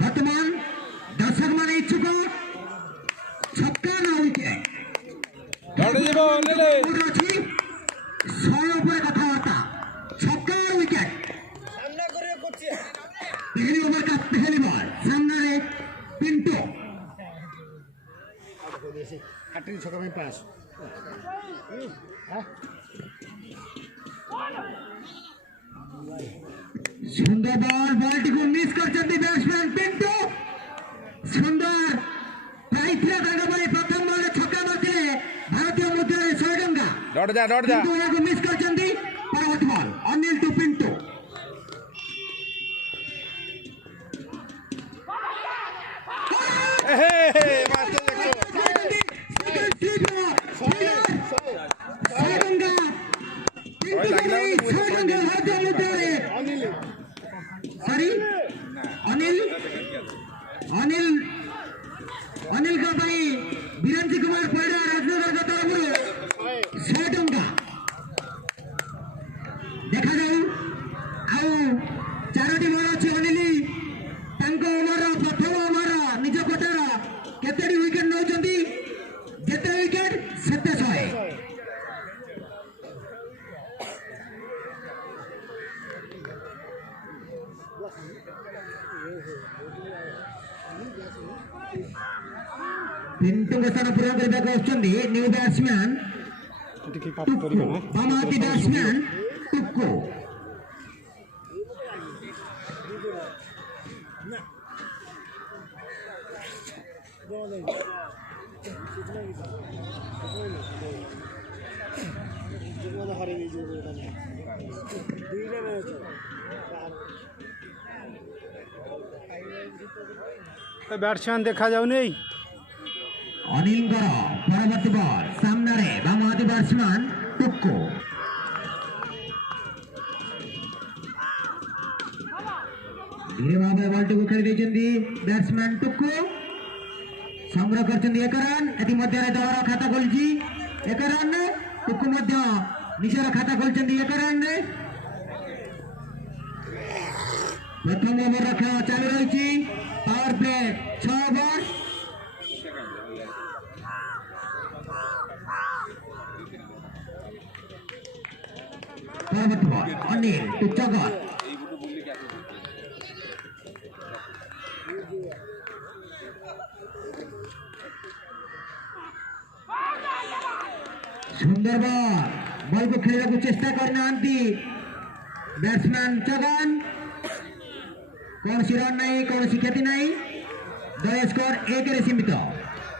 बर्तमान दर्शक मान इच्छुक छक्का ना विकेट कथबार्ता छक्का विकेट पहली ओवर का पहली बॉल सामने पिंटो छक्का में पास सुंदर बॉल टी को मिस कर बैट्समैन पिंटो सुंदर प्रथम बॉल छक्का मारते भारतीय मुद्रा 100 टंका मिस कर परवर्ती बॉल अनिल टू पिंटो अनिल अनिल का भाई बीरंजी कुमार पड़ा राजनगर का तरफ 100 टंका देखा जाऊ आउ चारोटी बॉल अच्छी अनिल ओवर प्रथम ओवर निज पटर केते विकेट नौचंती जेते विकेट सेते 100 पिंटू के स्थान पूरा करने न्यू बैट्समैन बामहाती बैट्समैन टुक्को बैट्समैन देखा जाऊ नहीं अनिल परवर्ती बॉल सामने बामहाती बैट्समैन टुक्को धीरे भाव बॉल टी को खेली बैट्समैन टुक्को संग्रह कर रन इतिमध्य दलर खाता खोली 1 रन टुक्को निजर खाता खोली 1 रन प्रथम ओवर खेल चालू रही पावर प्ले 6 ओवर परवर्ती बॉल अनिल टू जगत सुंदर बॉल को खेलने को चेष्टा करना बैट्समैन जगन कौन सी रन नहीं कौन सी क्षति नहीं दल स्कोर 1 रे सीमित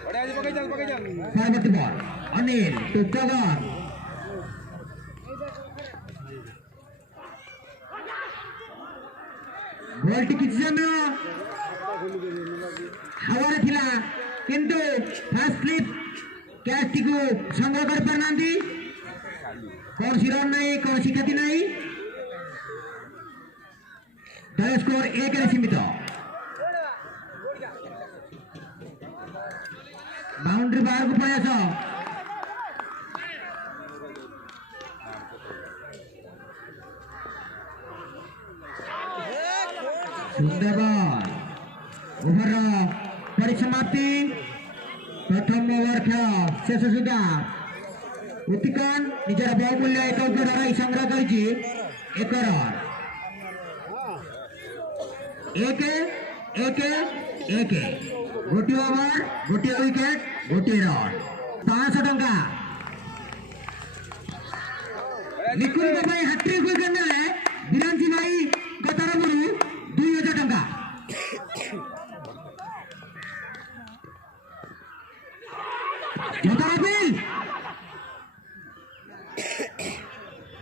परवर्ती ball Anil to Jagan ball टी किसी समय हवा थिला किंतु फास्ट स्लिप कैच टी को संग्रह कर पारना कौन सी रन नहीं कौन सी क्षति नहीं दल स्कोर 1 रे सीमित बाउंड्री बाहर को प्रयास सुंदर बॉल ओवर परिसमाप्ति प्रथम ओवर खेल शेष सुधा उत्तिकन निजर बहुमूल्य 1 विकेट संग्रह कर 1 रन 1 गोटे ओवर गोटे विकेट गोटे रन 500 टंका निकुल हाट्रिक विकेट ने बीरांजी भाई तरफ 2000 टंका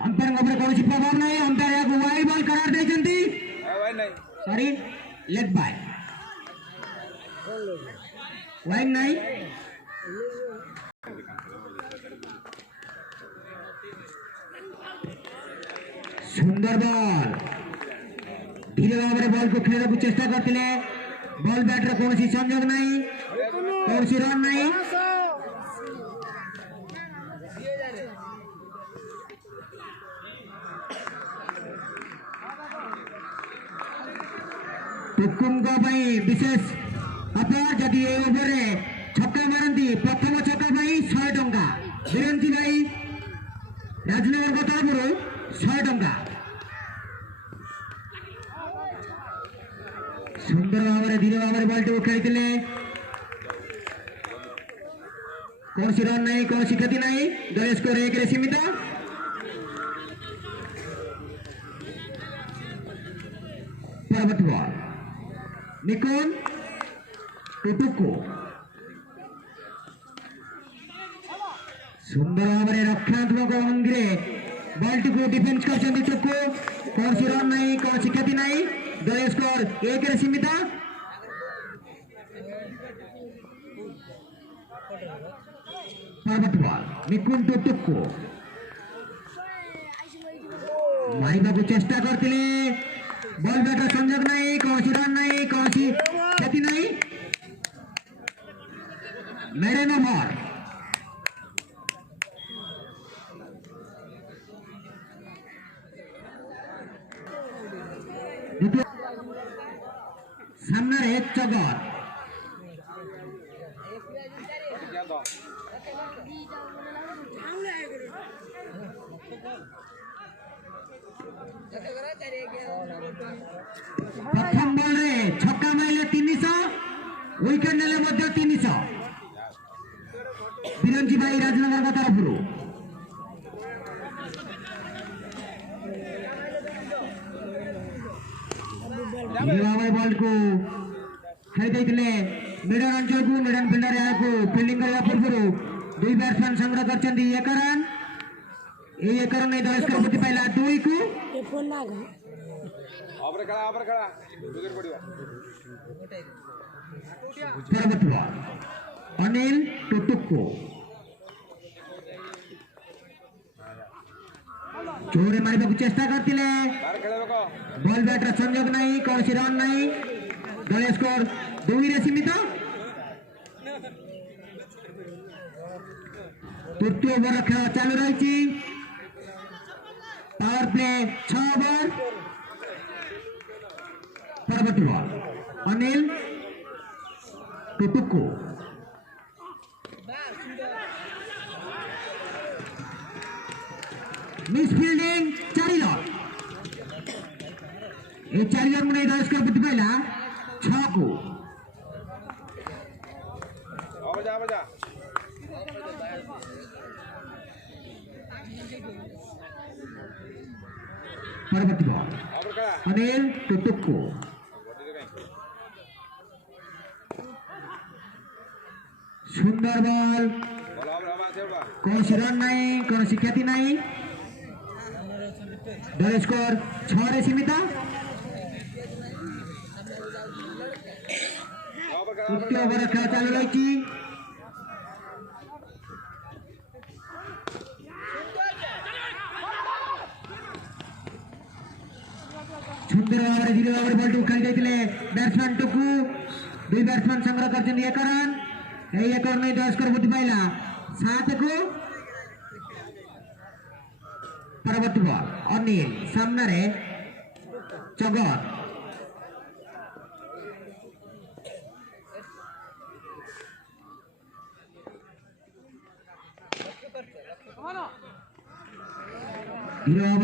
अंपायर कौन प्रभाव नहीं अंपायर वाइड बॉल करार देती सॉरी लेग बाय वाइड नहीं सुंदर बॉल धीरे भाव में बॉल को खेलने को चेष्टा करते बॉल बैटर कौन सी संयोग नहीं कौन सी रन नहीं टुकुम विशेष अपहार जदि ए ओवर छक्का मारती प्रथम छक्का 100 टंका बिरंजी भाई राजनगर तरफ 100 टंका सुंदर भाव धीरे भाव बॉल टी खेली कौन सी रन नहीं कौन सी क्षति नहीं दल स्कोर 1 रे सीमित परवर्ती बॉल निकोन टुटुको सुंदर भाव रक्षात्मक अंगे बॉल टी को डिफेन्स कर चुकु कौन सी रन नहीं कौन सी क्षति नहीं दल स्कोर 1 रे सीमित परवर्ती बॉल निकुन टुटुको मारिबा चेष्टा करते बॉल बैटर संजोग नहीं कौन सी रन नहीं कौन सी क्षति नहीं मेरे नंबर सामने जगत प्रथम बॉल रे छक्का माइले 300 विकेट नेले 300 बिरंजी भाई राजनगर तरफ बॉल को खेली मिडल अंचल को मिडल फिल्डर यहाँ को फिल्डिंग करने पूर्व 2 बैट्समैन संग्रह कर 1 रन एक रन नहीं दल स्कोर बुद्धि पाइला 2 को परवर्ती बॉल अनिल टुटुको जोरे मारिबा चेष्टा करते बॉल बैटर संजोग नहीं कौन सी रन नहीं दल स्कोर 2 रे सीमित तृतीय ओवर खेल चालू रही पावर प्ले 6 ओवर परवर्ती बॉल अनिल टुटुको मिस फील्डिंग 4 रन ये 4 रन में दल स्कोर बुद्धि पाइला 6 को परवर्ती बॉल अनिल टुटुको सुंदर बॉल कौन सी रन नहीं कौन सी क्षति नहीं दल स्कोर 6 रे सीमित तृतीय ओवर खेल चालू रही सुंदर भाव धीरे भाव बॉल टी खेली बैट्समैन टुकु 2 बैट्समैन संग्रह कर 1 रन 1 रन नहीं दल स्कोर बुद्धि पाइला 7 को परवर्ती बॉल अनिल सामने जगत धीरे भाव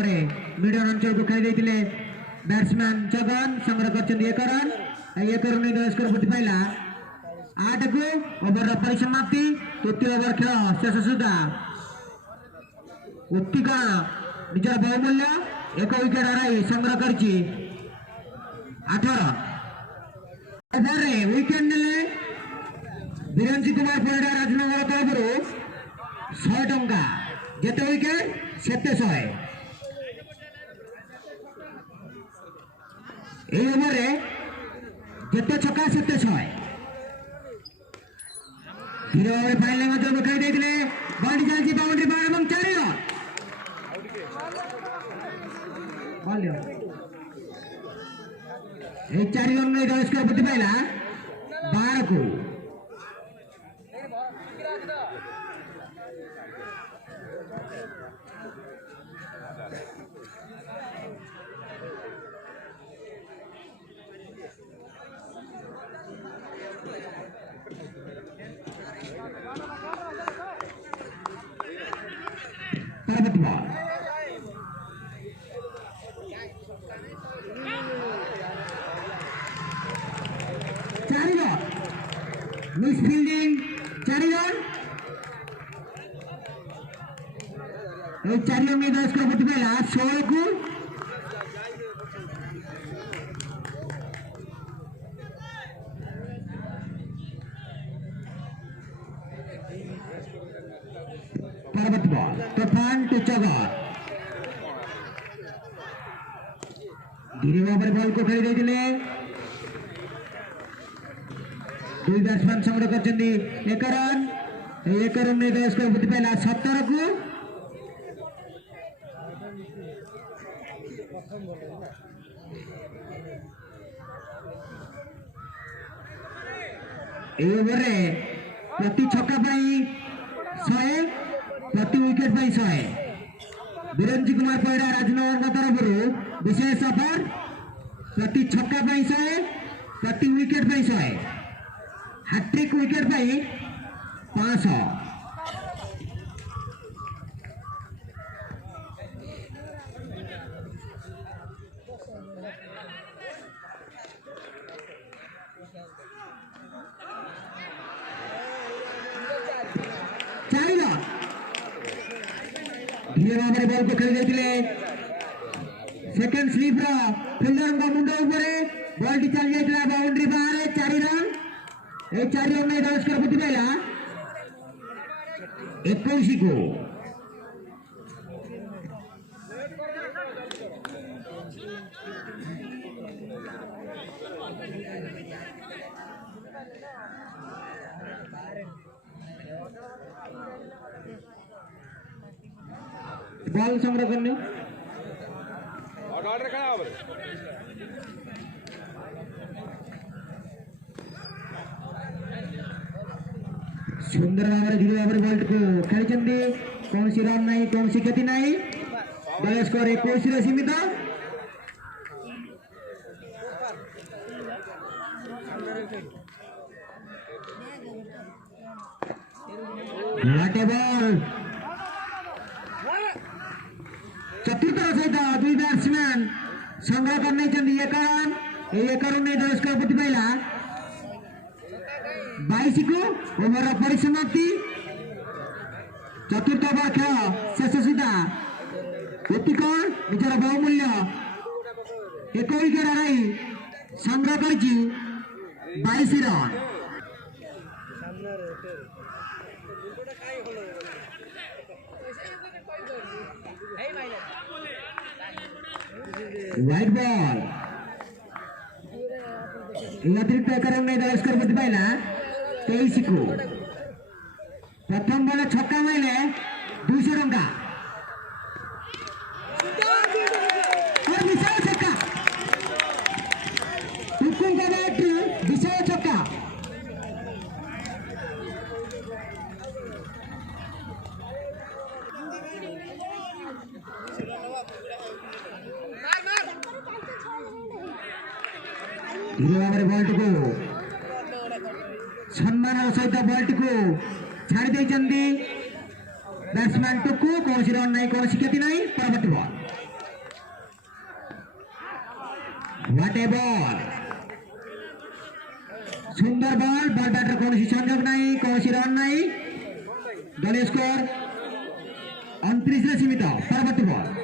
मिडल अंचल को खेली बैट्समैन जगन संग्रह कर 1 रन 1 रन नहीं दल स्कोर बुद्धि पाइला 8 को ओवर परिसमाप्ति तृतीय ओवर खेल शेष सुधा उत्तिकण निजर बहुमूल्य 1 विकेट हराई संग्रह कर 8 रन विकेट नेले बिरंजी कुमार परिडा राजनगर तरफ 100 टंका जेते विकेट सेते 100 এই ওভারে যেতে ছক্কা সেতে 6 ধীরে ভাবে ফাইনাল মধ্যে ঢুকাই দিলে বলটি যাচ্ছে বাউন্ডারি পার এবং 4 রান বল এই 4 রান में 10 का बुद्धि पाइला 12 को 4 रन मिस फील्डिंग 4 रन এই 4 রন নিয়ে 10 করে প্রতি পেলা 16 কু পরবর্তী বল তুফান টু চগর ধীরে ভাবে বলକୁ ଖେଳି ଦେଇଥିଲେ ଦୁଇ ବ୍ୟାଟ୍ସମ୍ୟାନ ସଂଗ୍ରହ କରିଛନ୍ତି 1 ରନ୍ এই 1 ରନ୍ ନେଇ 10 କରି ପ୍ରତି ପାଇଲା 17 କୁ এই ওভারে প্রতি ছক্কা পাই 100 प्रति विकेट पाई 100 बीरेंद्र कुमार पैरा राजनगर तरफ विशेष ऑफर प्रति छक्का पाई 100 प्रति विकेट पाई 100 हैट्रिक विकेट पाई 500 धीरे भाव बॉल को खेली जाती सेकेंड स्लीप फिल्डर मुंड बॉल टी चली जाता बाउंड्री बाहर 4 रन ये 4 रन में 10 कर बुद्धि पाइला 21 को बॉल संग्रह करने ऑर्डर खराब सुंदर भाव धीरे भाव बॉल को खेली कौन सी रन नहीं कौन सी क्षति नहीं बॉल स्कोर 21 सीमित बॉल चतुर्थ सहित दुई बैट्समैन संग्रह करने 1 रन 10 कर प्रति पाइला 22 को ओवर परिसमाप्ति चतुर्थ ओवर खेल शेष सुधा उत्तिकण निजर बहुमूल्य 1 विकेट हराई संग्रह कर 22 रन व्हाइट बॉल अतिरिक्त 1 रन 10 कर प्रति पाइला 23 को प्रथम बॉल छक्का माइले 200 टंका और विशाल छक्का टुकुम का बैट विशाल छक्का धीरे भाव बॉल को सम्मान सहित बॉल को छाड़ी बैट्समैन टुकु कौन सी रन नहीं कौन सी क्षति नहीं परवर्ती बॉल व्हाट ए बॉल सुंदर बॉल बॉल बैटर कौन सी संयोग नहीं कौन सी रन नहीं दलीय स्कोर 29 सीमित परवर्ती बॉल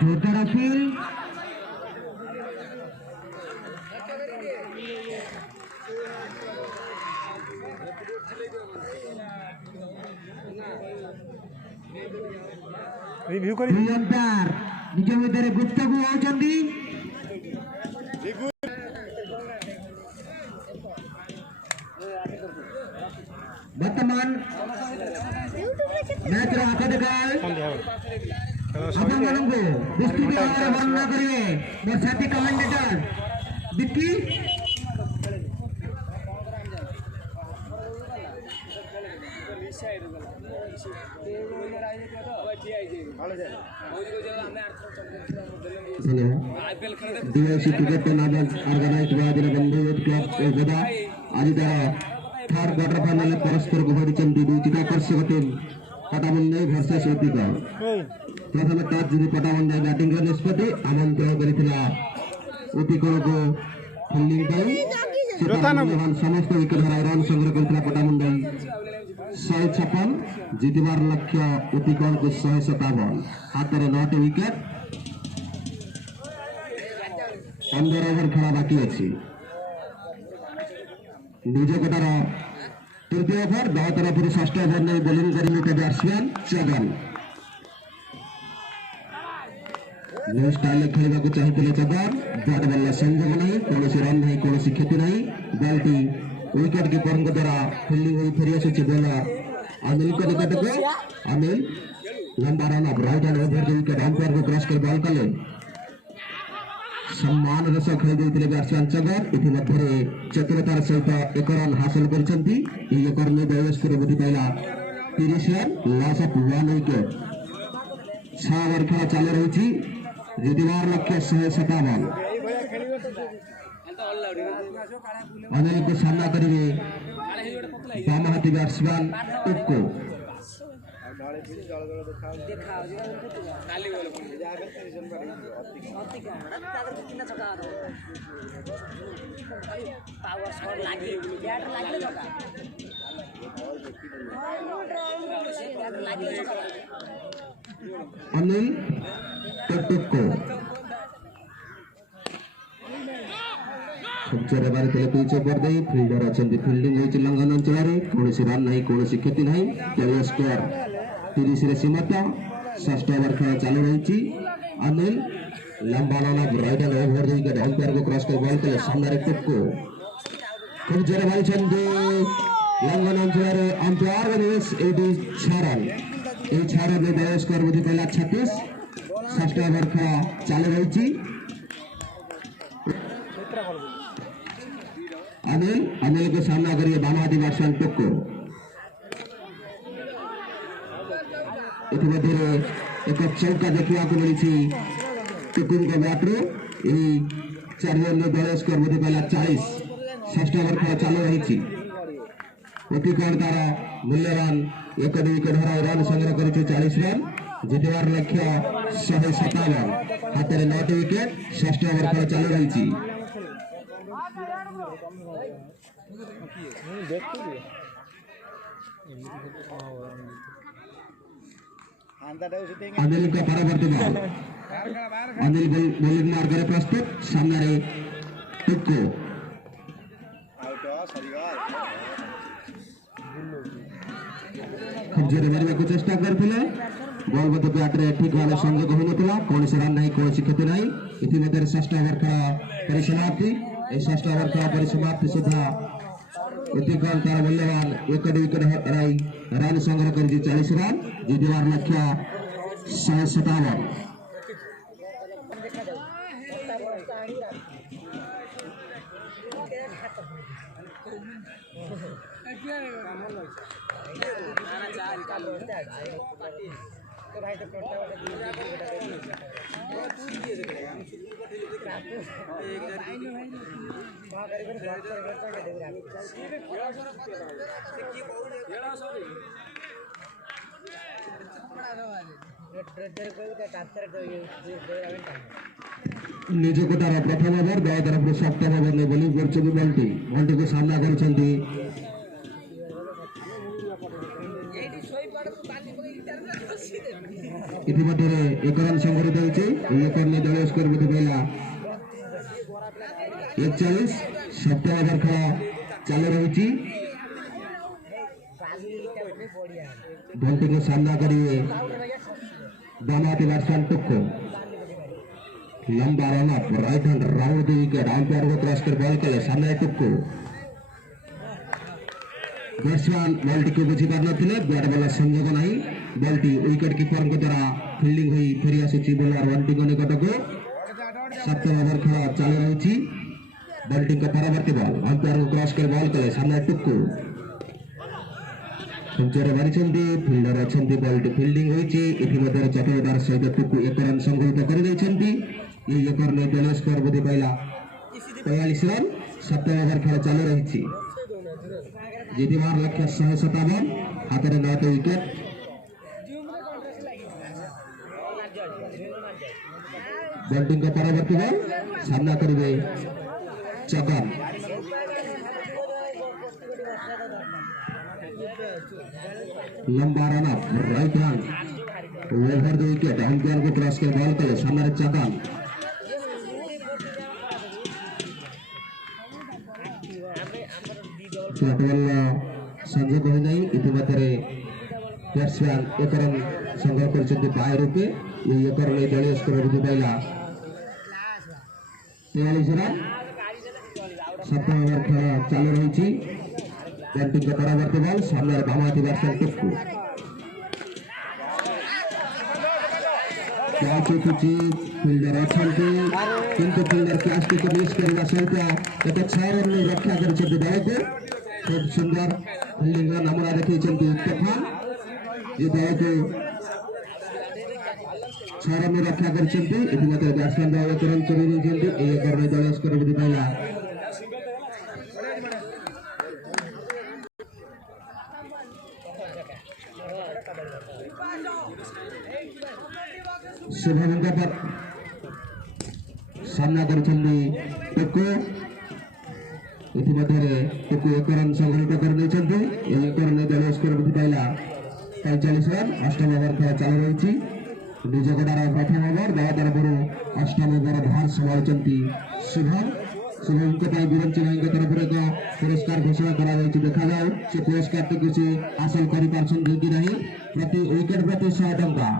जोरदार अपील रिव्यू करी अंपायर निज भितर गुप्त को होचंदी वर्तमान मैच रो आखा देखाल आपण मानंगो विस्तृत भाବରେ वर्णना करिवे मोर साथी commentator Bikki DIC cricket tournament organized by the Bandhu club गोदा आज तार थर्ड क्वार्टर फाइनल परस्पर को भेटी दुईटी आकर्षक टीम पटामुंडई वर्सेस अतिकल प्रथम टॉस जीति पटामुंडई बैटिंग निष्पत्ति आमंत्रण करथिला अतिकल को फील्डिंग समस्त विकेट हराई रन संग्रह करथिला पटामुंडई 156 जीतबार लक्ष्य अतिकल को 157 हाथ में 9 विकेट 15 ओवर खेला बाकी अच्छी निज कटार तृतीय ओवर दल तरफ षष्ठ ओवर नहीं बोलिंग कर बैट्समैन चगन न्यू स्टाइल खेलने को चाहते चगन बैट बल्ला संयोग नहीं कौन रन नहीं कौन क्षति नहीं बॉल टी विकेट कीपर द्वारा फील्डिंग हुई फेरी आसुची बॉलर अनिल को निकट को अनिल लंबा run up right hand over wicket umpire को क्रॉस कर बॉल कले सम्मान रस खेल देते बैट्समैन चगर इतिमध्ये चतुरतार सहित एक रन हासिल करछंती एक रन प्रवेश कर बुद्धि पाइला 30 रन लॉस ऑफ 1 विकेट 6 ओवर खेल चालू रही जीतबार लक्ष्य 157 अनिल को सामना करेंगे बाम हाथी बैट्समैन टुक्को अनिल टुक्को खूबचरे बारे पीछे कर दे फिल्डर अच्छा फिल्डिंग होती लंघन अंचल कौन रन नहीं कौन क्षति नहीं केवल स्कोर 30 सीमित षष्ठ ओवर खेल चालू रही अनिल लंबा run right hand over wicket umpire को क्रॉस कर बॉल कले सामने टुक्को खूबचरे मारी लंघन अंचल अंपायर ये 6 रन ये 6 रन प्रवेश कर बुद्धि पहला 36 षष्ठ ओवर खेल चालू रही अनिल को सामना करिए बामाहाती बैट्समैन टुक्को इतिमध्ये एक चौका देखा मिली टुक्को बैट्रु 4 रन दल स्कोर बुद्धि पहला 40 षष्ठ ओवर खेल चालू रही अतिकल तार मूल्यवान 1 विकेट हराई रन संग्रह कर 40 रन जीतबार लक्ष्य 157 हाथ में 9 विकेट षष्ठ ओवर खेल चालू रही अनिल का परवर्ती बॉल अनिल बॉलिंग मार करे प्रस्तुत सामने टुक्को खूब जोरे मारे चेष्टा करते बॉल मत बैट्रे ठीक भाव संयोग होना कौन रन नहीं कौन क्षति नहीं इतिमध्ये षष्ठ ओवर खेल परिसमाप्ति षष्ठ ओवर खेल परिसमाप्ति सुधा अतिकल तार मूल्यवान 1 विकेट हराई रन संग्रह कर 40 रन जीतबार लक्ष्य 157 निज कोटार प्रथम ओवर दल तरफ सप्तम ओवर में बोलिंग कर बल्टी को सामना कर इतिमध्ये 1 रन संग्रहित होती 1 रन दल स्कोर बुद्धि पहला 41 सप्तम ओवर खेल चालू रही बल्टी को सामना करिए बामाहाती बैट्समैन टुक्को लंबा run up right hand round wicket umpire को क्रॉस कर बॉल कले सामने टुक्को बैट्समैन बॉल को बुझी पार नथिले बैट बॉल संयोग नहीं बॉल टी विकेट कीपर द्वारा फील्डिंग हुई फेरी आसुची बॉलर वंटी को निकट को सप्तम ओवर खेल चालू रही बॉल टी परवर्ती बॉल अंपायर को क्रॉस कर बॉल कले सामने टुक्को सेंचुरी मारी फिल्डर अच्छा बॉल टी फील्डिंग होती चतुरतार सहित टुक्को 1 रन संग्रहित कर 1 रन दल स्कोर बुद्धि पहला 45 रन सप्तम ओवर खेल चालू रही जितिबार लक्ष्य 157 हाथ में 9 विकेट बैटिंग का परवर्ती बॉल सामना करेंगे चगन लंबा run up right hand over the wicket umpire को क्रॉस के बॉल के सामने चगन संजय कही नहीं इतिमध्य बैट्समैन एक रन संग्रह कर बाय रूपे एक रन दलीय स्कोर वृद्धि पाइला 43 रन 7 ओवर खेल चालू रही बैटिंग के परवर्ती बॉल सामने भामाती बैट्समैन टिप्पू कैच उठुची फिल्डर अच्छा किंतु फिल्डर कैच को मिस करने सहित एक 6 रन रक्षा कर दल को खूब सुंदर फिल्डिंग नमूना देखते तूफान ये दल को 6 रन रक्षा कर बैट्समैन दल 1 रन चोरी एक रन दल स्कोर वृद्धि पाइला शुभम पर सामना करछन्दी टुकु इतिमध्य टुकु 1 रन संग्रहित कर नेछन्ती एक रन दलीय स्कोर वृद्धि पाइला 45 रन 8 ओवर खेल चालू रही निज गडार प्रथम ओवर दल तरफ 8 ओवर भार संभाळुछन्ती शुभम के विरंची भाई के तरफ एक पुरस्कार घोषणा करा देखा जाऊ से पुरस्कार टी से हासिल कर कि नहीं प्रति विकेट प्रति 100 टंका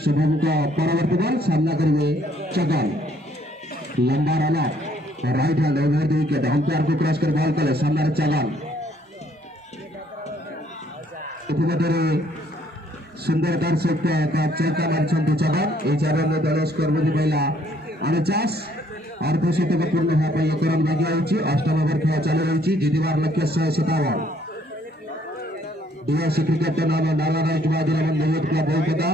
शुभम का परवर्ती बॉल सामना करेंगे चगन लंबा run up right hand over the wicket umpire को क्रॉस कर बॉल कले सामने चगन इतिमध्य सुंदर दर्शक का चौका मारी चगन ये 4 रन दल स्कोर वृद्धि पाइला 49 अर्धशतक पूर्ण होगा 1 रन बाकी रही 8 ओवर खेल चालू रही जितिबार लक्ष्य 157 डीएससी क्रिकेट टूर्नामेंट नाला राइट दिनबंधु क्लब कोलकाता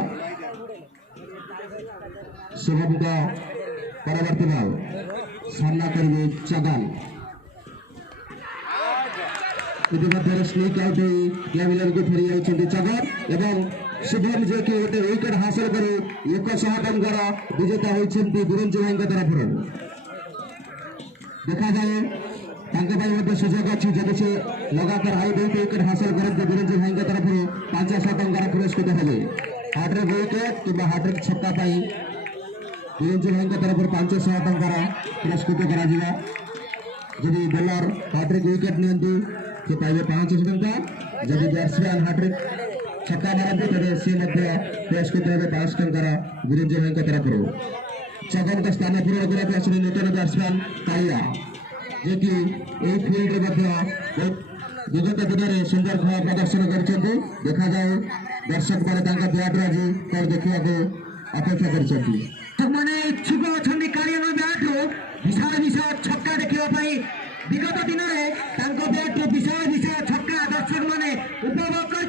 शुभम का परवर्ती बॉल सामना करेंगे चगन इतिमध्य स्नीक आउट कैबिलन को फेरी जाइछन्ती चगन एवं शुभम जे कि गोटे विकेट हासिल कर 100 टंकार विजेता होइछन्ती बिरंची भाई तरफ देखा जाए सुजोग अच्छी जब से लगातार हाई विकेट हासिल करते बिरंची भाई तरफ 500 टंकार पुरस्कृत हेले हाट्रिक विकेट कि हाट्रिक छक्का बिरंची भाई तरफ 500 टंकार पुरस्कृत करी बोलर हाट्रिक विकेट नियंतु से पाइबे 500 टंका जदि बैट्समैन हाट्रिक छक्का मारती तेरे से पुरस्कृत हे 5 टंकार बिरंची भाई तरफ चगन का स्थान पूर्ण करने नूतन बैट्समैन कालिया जे कि फील्ड विगत दिन में सुंदर खेल प्रदर्शन कर देखा जाए दर्शक मैंने बैट आज कौन देखा अपेक्षा कर इच्छुक अच्छा कालिया बैट्रु विशाल विशाल छक्का देखापी विगत दिन में बैट्रु विशाल विशाल छक्का दर्शक मैंने उपभोग कर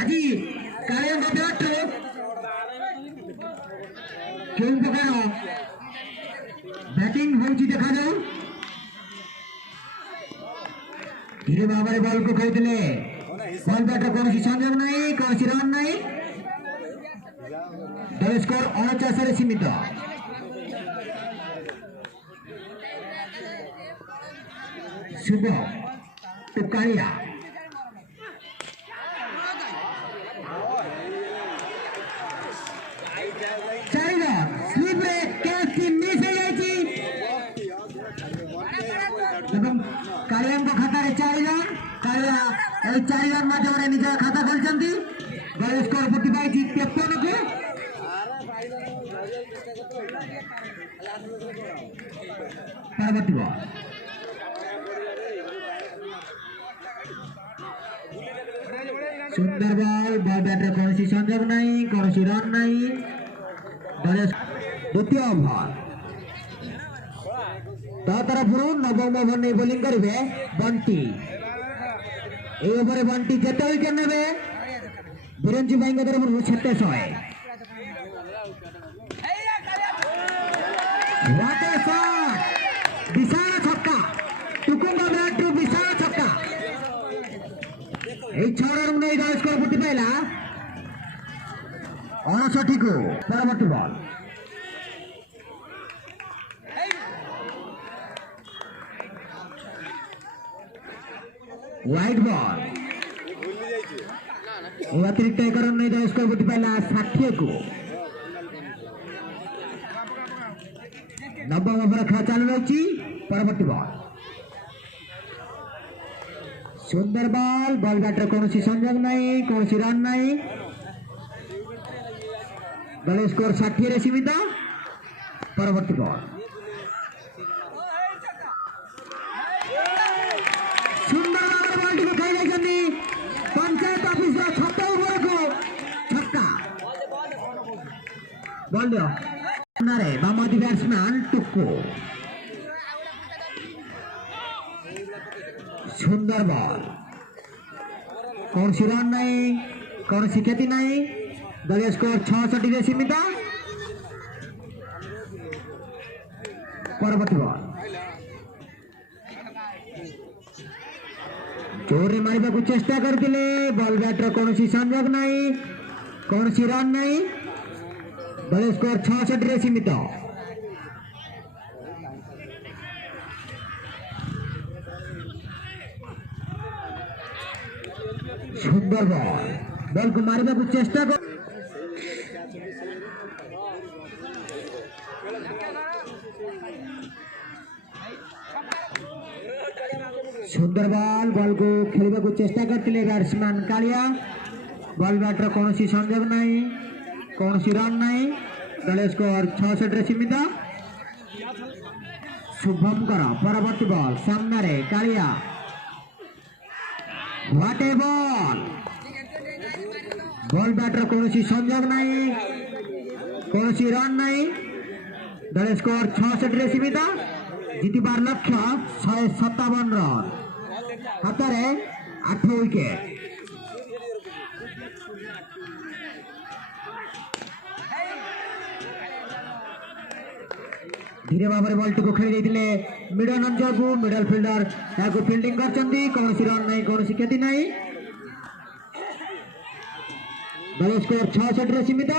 आज कालिया बैट्रु क्यों प्रकार बैटिंग हो देखा जाऊ धीरे भाव में बॉल को कहते बॉल बैटर कौन संयोग नहीं कौन रन नहीं दल स्कोर 49 सीमित शुभ तो कालिया कालिया खाता 4 रन कालिया 4 रन माध्यम निज खाता खोल बल स्कोर वृद्धि पाई 53 के परवर्ती बॉल सुंदर बॉल बैटर कौन संयोग नहीं कौन रन नहीं द्वितीय ओवर तरफ नवम ओवर नहीं बोलिंग करेंगे बंटी ओवर बंटी जिते विकेट ने बिरंची भाई तरफ 36 व्हाट ए शॉट विशाल छक्का टुकुंगा बैट विशाल छक्का এই 6 রান নেই দল স্কোর করতে পাইলা 59 को পরবর্তী বল वाइड बॉल अतिरिक्त 1 रन नहीं दल स्कोर करते पाइला 60 को नवम ओवर खेल चालू रही परवर्ती बॉल सुंदर बॉल बॉल बैटर कौन संयोग नहीं कौन रन नहीं दल स्कोर 60 सीमित परवर्ती बॉल सुंदर बॉल को खाई पंचायत ऑफिस 6 ओवर को छक्का बॉल दियो बामादी बैट्समैन टुक्को सुंदर बॉल कौन सी रन नहीं कौन सी क्षति नहीं दलीय स्कोर 66 सीमित परवर्ती बॉल जोर मारिबा को चेष्टा करते बॉल बैटर कौन सी संयोग नहीं कौन सी रन नहीं दलीय स्कोर 66 सीमित सुंदर बॉल को मारिबा को चेष्टा कर सुंदर बॉल को खेलने को चेष्टा करते बैट्समैन कालिया बॉल बैटर कौन सी संयोग नहीं कौन सी रन नहीं दलीय स्कोर 66 सीमित शुभंकर परवर्ती बॉल सामने Kalia what a ball batter कौन सी संयोग नहीं कौन सी रन नहीं दलीय स्कोर 66 सीमित जीतबार लक्ष्य 157 रन हाथरे 8 विकेट धीरे भाव बॉल टी को खेली मिडल अंचल को मिडल फिल्डर को फील्डिंग करछंती कौन सी रन नहीं कौन सी क्षति नहीं दलीय स्कोर 66 सीमित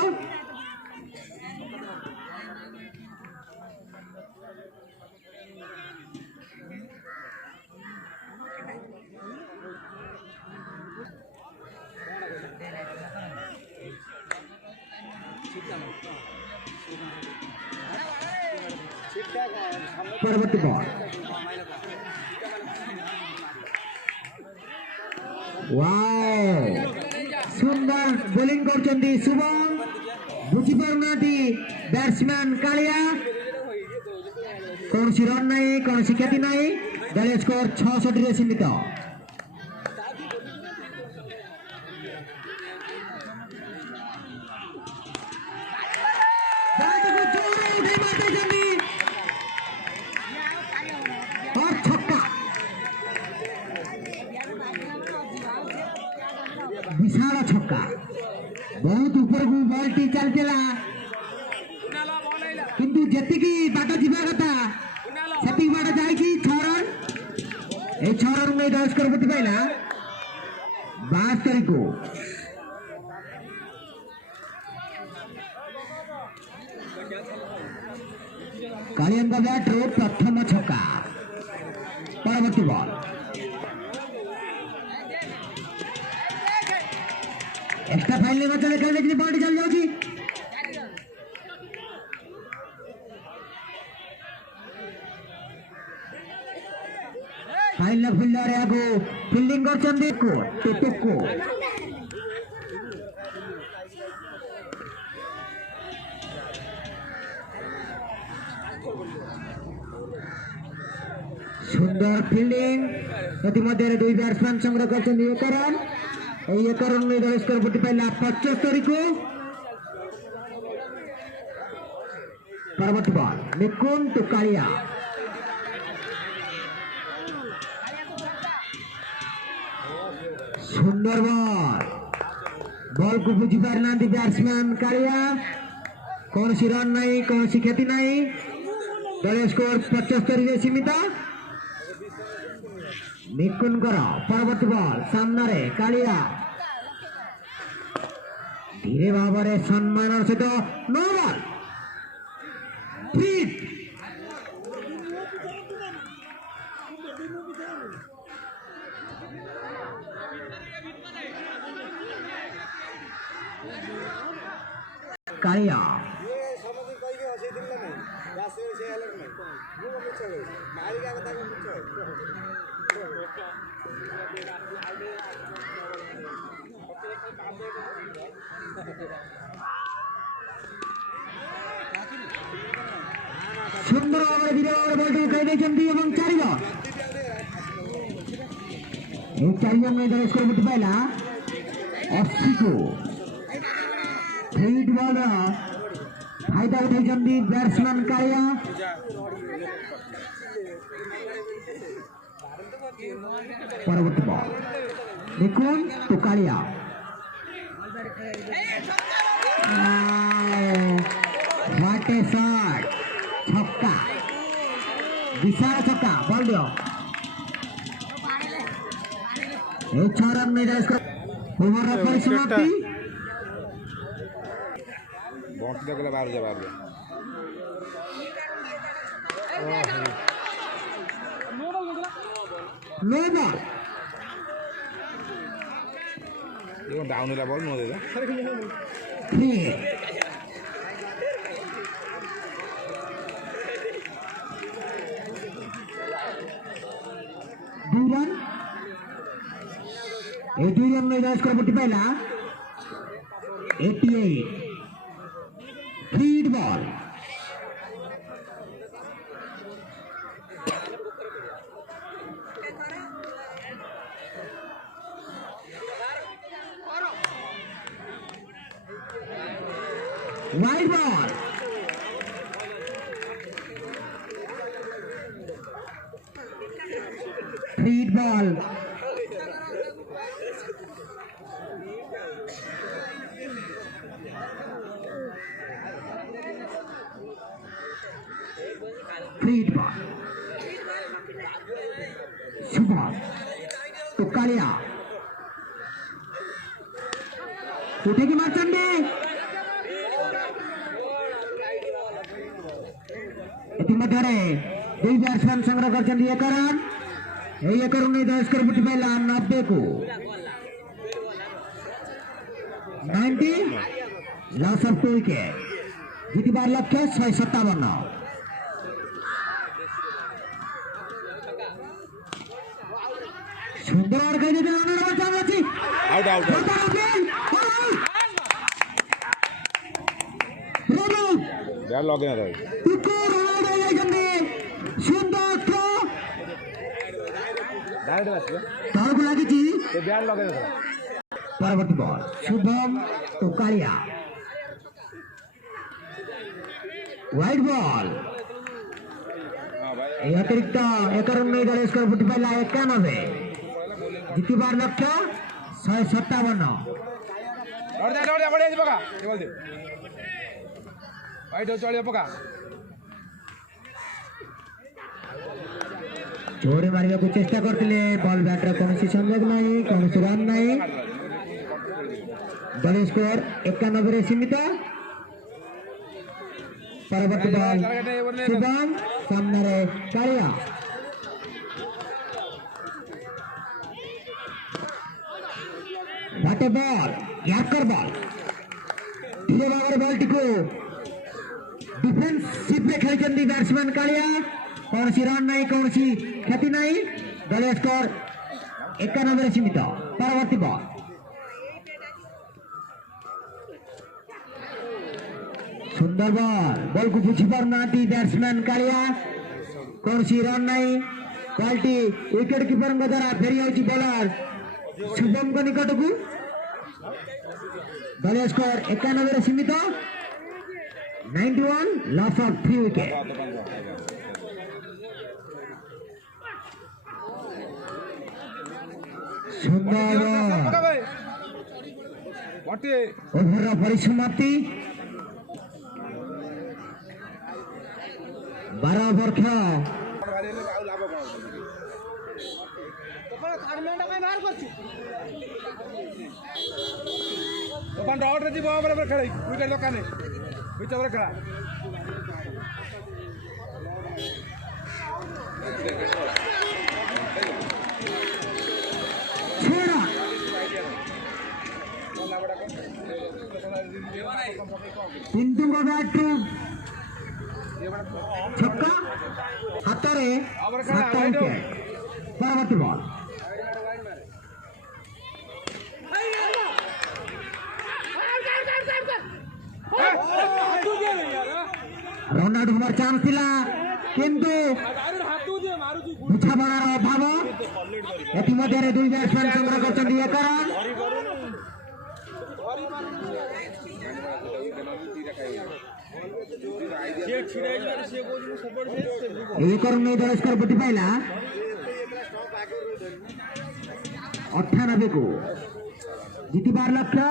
परवर्ती बॉल वाओ सुंदर बोलिंग करछंती शुभम बुझी पारुनाटी बैट्समैन कालिया कौन सी रन नहीं कौन सी क्षति नहीं दलीय स्कोर 66 सीमित और छक्का विशाल छक्का बहुत ऊपर को बॉल टी चलला किंतु जेतिकी बाट जीवा कथा सेतिकी बाट जाई 6 रन ए 6 रन में 10 कर पति पाइला 22 को कालियंगा बैटर प्रथम छक्का परवर्ती बॉल एक्स्ट्रा फाइल में चले खेलने के लिए बॉल चल जाऊगी फाइल फिल्डर को फील्डिंग करछंती को टुक्को सुंदर फील्डिंग इतिमध्ये 2 बैट्समैन संग्रह करछंती 1 रन এই 1 रन में दल स्कोर करते पाइला 75 को परवर्ती बॉल निकुन टू कालिया सुंदर बॉल को बुझी पारना बैट्समैन कालिया कौन सी रन नहीं कौन सी क्षति नहीं दलीय स्कोर 75 सीमित निकुंकर परवर्ती बॉल सामने कालिया धीरे भाव में सम्मान सहित नो बॉल फिट कालिया सुंदर भाव धीरे भाव बॉल कई चार चार में स्कोर बुटी पाइला 80 को हिट बॉल फायदा उठाई बैट्समैन कालिया परवर्ती बॉल निकुन तो कालिया व्हाट ए शॉट छक्का विशाल छक्का बॉल दियो 6 रन में ओवर परिसमाप्ति बॉन्ट दे गला बाहर जा नो बॉल ये डाउन वाला बॉल नो दे दे दो रन में स्कोर बुटी पाइला 88 feed ball wide ball feed ball feed ball Shubham तो कालिया उठे की मारचंडी इतिमध्ये दुई बैट्समैन संग्रह कर एक रन स्कोर बुटी पाइला 90 को 90 लॉस ऑफ 2 विकेट जीतबार लक्ष्य 157 सुंदर कई देते आउट आउट बैल लगे ना सुंदर थ्रो डायरेक्ट बस तार को लगी थी ये बैल लगे ना परवर्ती बॉल शुभम तो कालिया वाइड बॉल अतिरिक्त एक रन में दल स्कोर बुटी पाइला 91 जीतबार लक्ष्य 157 और जा बढ़िया जी पका ये बोल दे भाई दो चढ़िया पका जोरे मारिया को चेष्टा करथिले बॉल बैटर कोनसी संयोग नहीं कोनसी रन नहीं दल स्कोर 91 रे सीमित परवर्ती बॉल शुभम सामने रे Kalia what a ball yorker ball धीरे भाव बॉल टिको डिफेंसिव में खेलचंदी बैट्समैन कालिया कौन सी रन नहीं कौन सी क्षति नहीं दल स्कोर 91 रे सीमित परवर्ती बॉल सुंदर बॉल को बुझी पारना बैट्समैन कालिया कौन सी रन नहीं क्वालिटी विकेट कीपर द्वारा फेरी बॉलर शुभम को निकट को दल स्कोर 91 रे सीमित 91 लॉस ऑफ 3 विकेट सुंदर ओवर परिसमाप्ति 12 ଓଭର ଖେଳ। ପିଣ୍ଟୁଙ୍କ ବ୍ୟାଟରୁ ଛକା ହାତରେ 7 ୱିକେଟ୍। ପରବର୍ତ୍ତୀ ବଲ୍ ରନ୍ ଆଉଟ୍ ହେବାର ଚାନ୍ସ ଥିଲା କିନ୍ତୁ ବୁଝାମଣାର ଅଭାବ। ଏଥିମଧ୍ୟରେ 2 ବ୍ୟାଟ୍ସମ୍ୟାନ୍ ସଂଗ୍ରହ କରିଛନ୍ତି 1 ରନ୍। एक रन नहीं दल स्कोर बृद्धि पाइला 98 को जीतबार लक्ष्य।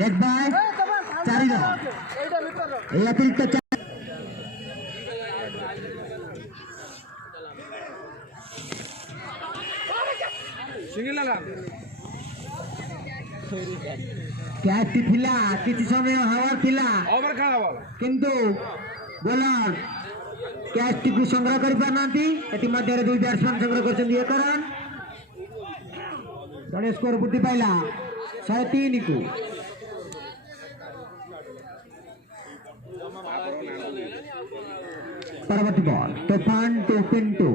लेग बाय 4 रन अतिरिक्त कैच थिला किसी समय हवा थिला किंतु बोलर कैच को संग्रह कर पारनांती। एति मध्य 2 बैट्समैन संग्रह करछन 1 रन। दल स्कोर बृद्धि पाइला 103 को। परवर्ती ball Toofan to Pintu.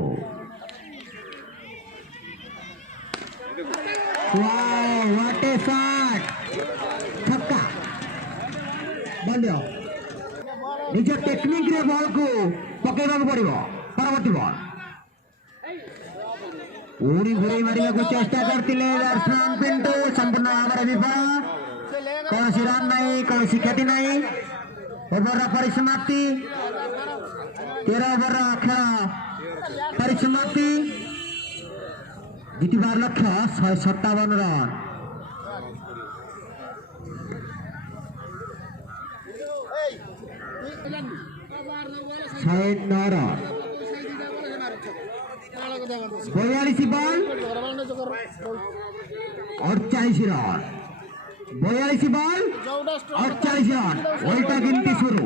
Wow, what a shot! छक्का बंद निज टेक्निक रे बॉल को पकेबा पड़िबो। परवर्ती बॉल उड़ी घुराई मारिबा को चेष्टा करथिले बैट्समैन पिंटू संपूर्ण भाବରେ विफल। कौन रन नहीं कौन क्षति नहीं। ओवर परिसमाप्ति 13 ओवर खेल परिसमाप्ति। जीतबार लक्ष्य 157 रन। रन 42 बॉल 48 रन 42 बॉल 48 रन। उल्टा गिनती शुरू।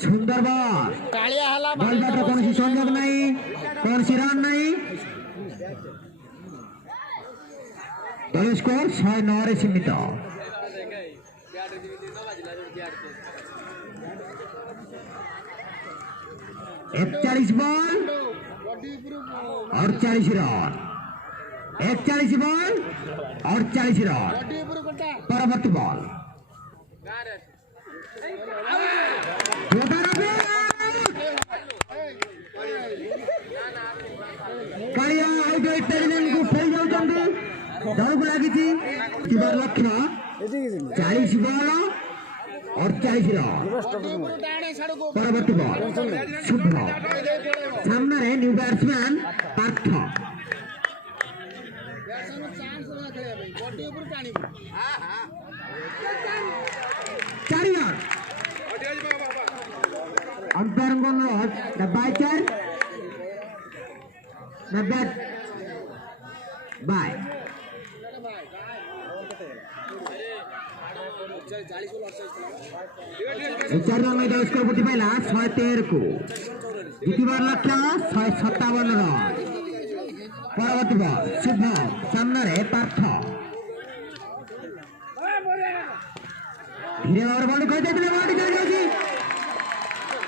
सुंदर बॉल बॉल बैटर कौन सी संयोग नहीं कौन सी रन नहीं। दल स्कोर 109 रे सीमित। एकचालीस बॉल 48 रन 41 बॉल 48 रन। परवर्ती बॉल कालिया आउट इंटेलिजेंस को फेल जाउछंती। दल को लागिछि जीतबार लक्ष्य 40 बॉल 48 रन। परवर्ती बॉल शुभ सामने new batsman Parth 4 run. Umpire को द बाइकर द बैट बाय 4 रन में दल स्कोर बृद्धि पाइला 113 को। जीतबार लक्ष्य 157 रन। परवर्ती बॉल शुभ सामने पार्थ धीरे और बॉल कहते थे बॉडी चल जाएगी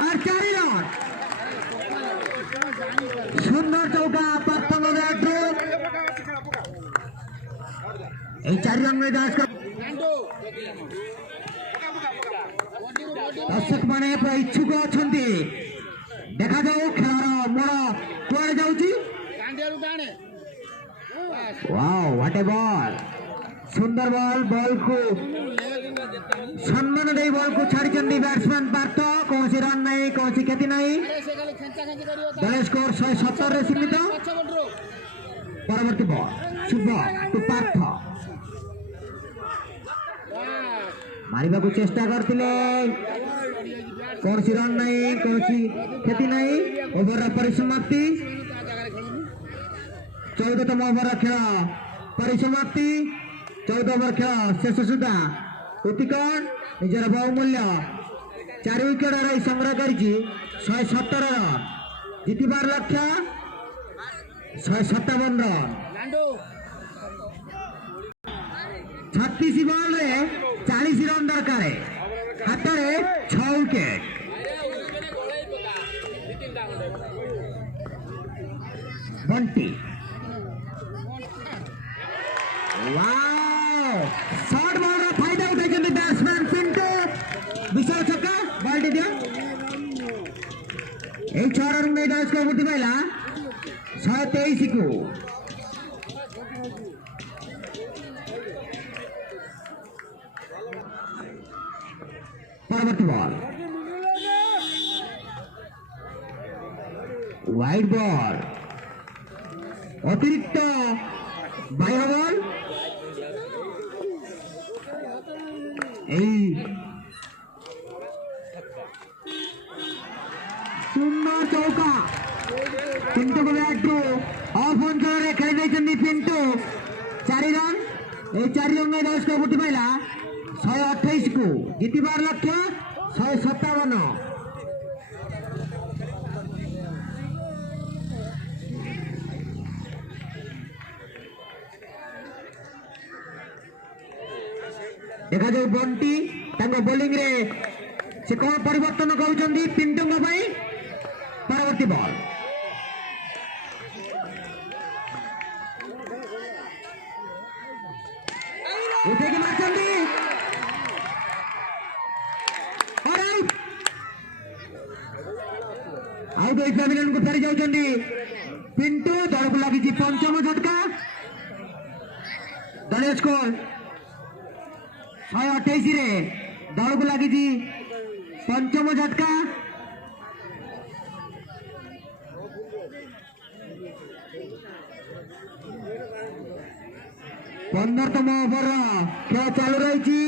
और 4 रन। सुंदर चौका प्रथम बैट्रो 4 रन में दल स्कोर। दर्शक माने इच्छुक अच्छा देखा जाऊ खेल मोड़ कुआड़े जाऊँ। वाओ व्हाट ए बॉल सुंदर बॉल को सम्मान दे बॉल को छाड़ी बैट्समैन पार्थ कौन सी रन नहीं कौन सी क्षति नहीं दल स्कोर 117 सीमित परवर्ती बॉल शुभ टू पार्थ मारिबा को चेष्टा करथिले कौन सी रन नहीं कौन सी क्षति नहीं ओवर परिसमाप्ति 14तम ओवर खेल परिसमाप्ति 14 ओवर खेल शेष सुधा उत्तिकण निजर बहुमूल्य 4 विकेट रही संग्रह कर 117 रन जीतबार लक्ष्य 157 रन 36 बॉल रे 40 रन दरकार हाथ में 6 विकेट बंटी वाओ शॉट बॉल का फायदा उठाई बैट्समैन पिंटू विशाल छक्का बॉल दे दिया एक 6 रन में 10 को पूर्ति पाइला 123 को परवर्ती बॉल वाइड बॉल अतिरिक्त 12 बॉल सुंदर चौका पिंटू को बैट्रू ऑफ अंचल खेली पिंटू 4 रन 4 रन में 10 को पूर्ति पाइला 128 को जीतबार लक्ष्य 157 देखा जाए बंटी बोलिंग रे से कौन परिवर्तन कर पिंटू परवर्ती बॉल उठे मारचंदी आउट मिलन को फेरी जाउछंदी पिंटू दल को लगी पंचम झटका दल स्कोर 128 रे दल को लगी पंचम झटका पंद्रहतम ओवर खेल चालू रही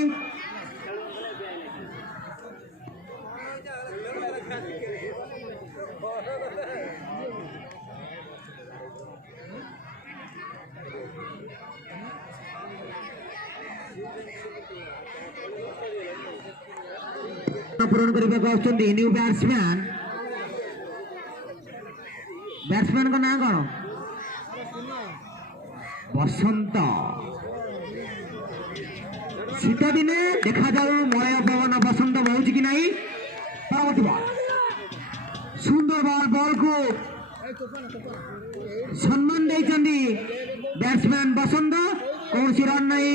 पूरण करने न्यू बैट्समैन का ना कौन बसंत शीत दिने देखा जाऊ मलय पवन बसंत बहुच कि नहीं परवर्ती बॉल सुंदर बॉल को सम्मान देइचंदी बैट्समैन बसंत कौन सी रन नहीं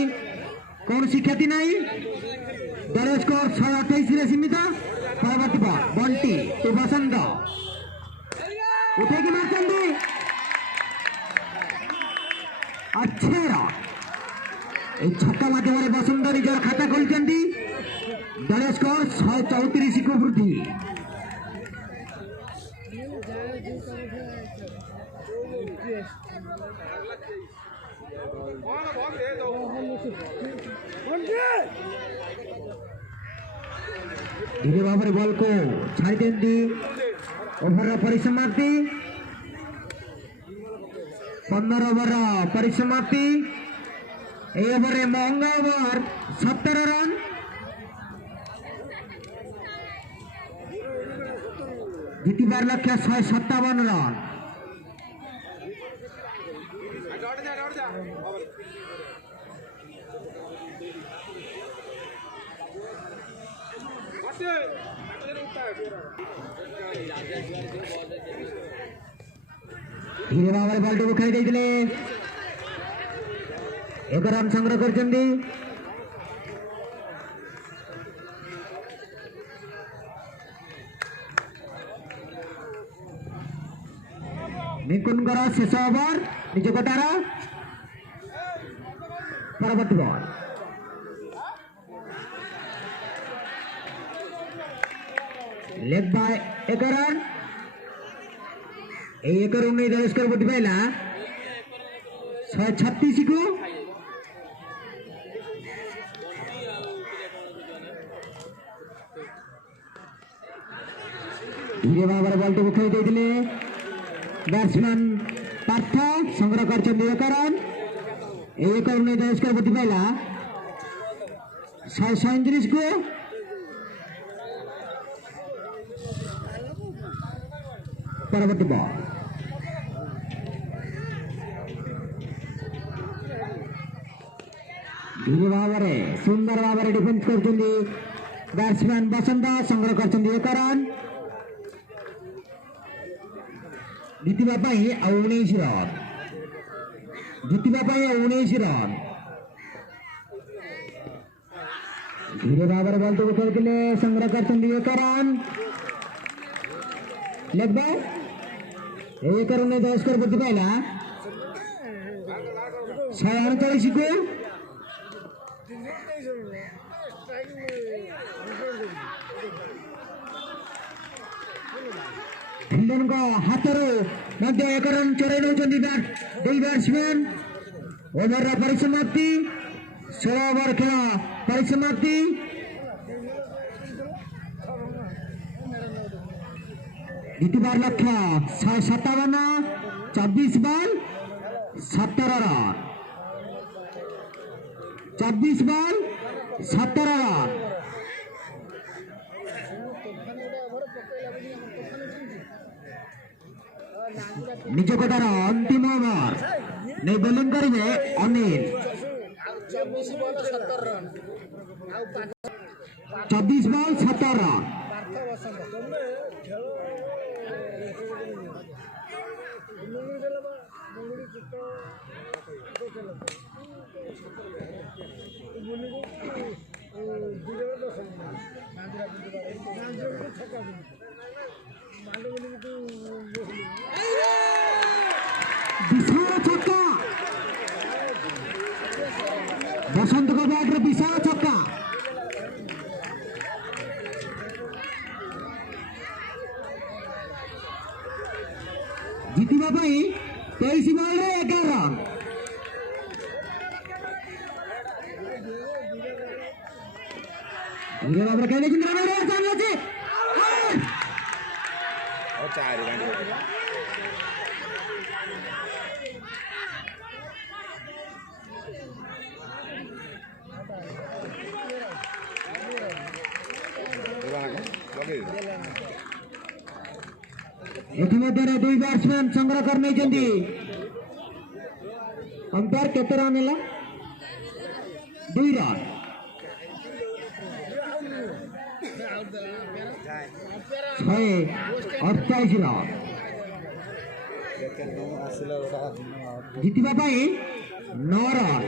कौन सी क्षति नहीं दल स्कोर 128 रे सीमित परवर्ती बॉल बंटी टू बसंत उठे मारचंदी अच्छे रन छक्का माध्यम बसंत निजर खाता खोल दल स्कोर 134 को वृद्धि धीरे भाव बॉल को छाड़ी दिखती ओवर परिसमाप्ति 15 ओवर परिसमाप्ति ओवर महंगा ओवर 17 रन जीतबार लक्ष्य 157 रन धीरे भाव बॉल को खेली देते 1 रन संग्रह कर निकुंज शेष ओवर निज कोटार परवर्ती बॉल एक रन एक रन नहीं स्कोर बढ़ी पाला 136 को धीरे भाव बॉल टी खेल देते बैट्समैन पार्थ संग्रह कर एक रन एक रन नहीं स्कोर बढ़ी पाला 137 को परवर्ती बॉल धीरे भाव सुंदर भाव डिफेन्स कर बैट्समैन बसंत संग्रह कर एक रन जीतवा 19 रन जीतवा 19 रन धीरे भाव बॉल तो खेलते संग्रह कर एक रन लेग बाय एक रन नहीं स्कोर बढ़ी पाला 139 को फिल्डर हाथर एक रन चोरई नौकरी बैट्समैन ओवर परिसमाप्ति 16 ओवर खेल परिसमाप्ति जीतबार लक्ष्य 157 24 बॉल 17 रन 24 बॉल 17 रन निज कटार अंतिम ओवर नहीं बोलिंग करेंगे अनिल 24 बॉल 17 रन विशाल छक्का बसंत का बैटर विशाल छक्का जीतवा 23 बॉल 11 रन धीरे बाबर कहने की इतिमध्य दुई बैट्समैन संग्रह करने अंपायर केते रन है 2 रन अड़तालीस रन जीतवा 9 रन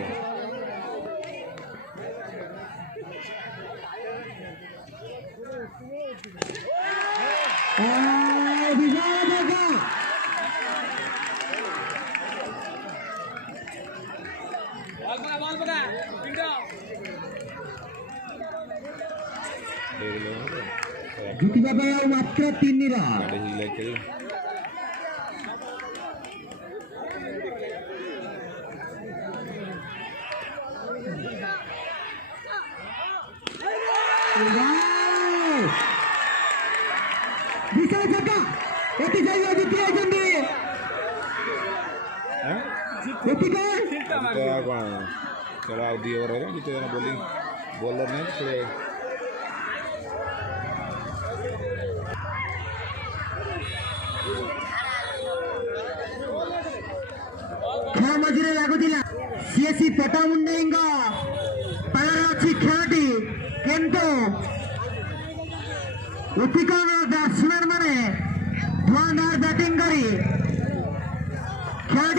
जीतवा मात्र 3 रन विशाल छक्का एटी जाइए जीती आइछंदी एटी का चलो आउ 2 ओवर है जीते जन बोलिंग बॉलर नहीं खेले खेल मझे लगुला सीएससी पटामुंडे पायर अच्छी खेलटी किंतु उत्तिकरण बैट्समैन माने धुआंधार बैटिंग करी खेल